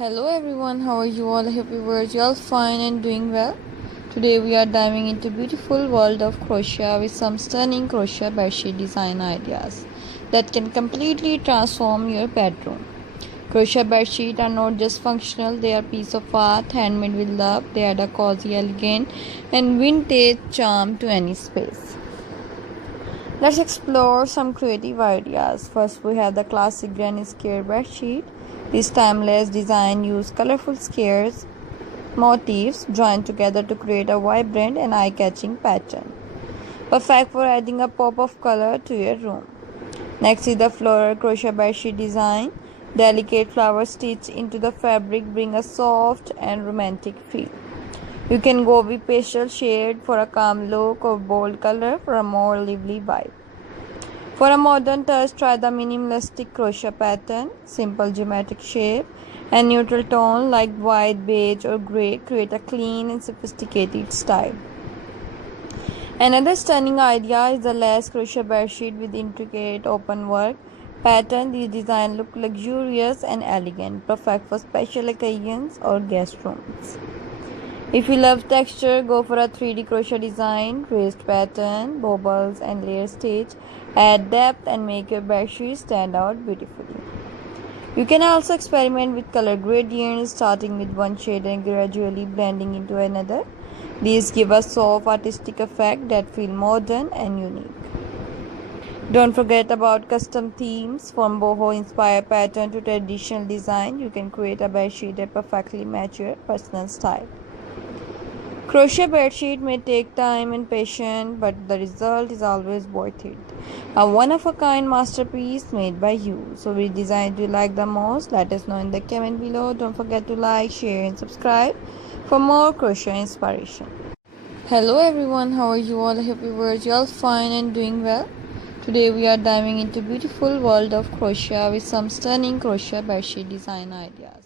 Hello everyone, how are you all? I hope you were all fine and doing well. Today we are diving into beautiful world of crochet with some stunning crochet bedsheet design ideas that can completely transform your bedroom. Crochet bedsheet are not just functional, they are piece of art, handmade with love. They add a cozy, elegant and vintage charm to any space. Let's explore some creative ideas. First, we have the classic granny square bedsheet. This timeless design uses colorful squares motifs joined together to create a vibrant and eye-catching pattern, perfect for adding a pop of color to your room. Next is the floral crochet bedsheet design. Delicate flower stitch into the fabric bring a soft and romantic feel. You can go with pastel shade for a calm look or bold color for a more lively vibe. For a modern touch, try the minimalistic crochet pattern. Simple geometric shape and neutral tone like white, beige or grey create a clean and sophisticated style. Another stunning idea is the lace crochet bedsheet with intricate open work pattern. These designs look luxurious and elegant, perfect for special occasions or guest rooms. If you love texture, go for a 3D crochet design, raised pattern, bobbles and layer stitch. Add depth and make your bedsheet stand out beautifully. You can also experiment with color gradients, starting with one shade and gradually blending into another. These give a soft artistic effect that feel modern and unique. Don't forget about custom themes. From boho inspired pattern to traditional design, you can create a bedsheet that perfectly matches your personal style. Crochet bedsheet may take time and patience, but the result is always worth it. A one-of-a-kind masterpiece made by you. So which design do you like the most? Let us know in the comment below. Don't forget to like, share and subscribe for more crochet inspiration. Hello everyone, how are you all? I hope you were all fine and doing well. Today we are diving into beautiful world of crochet with some stunning crochet bedsheet design ideas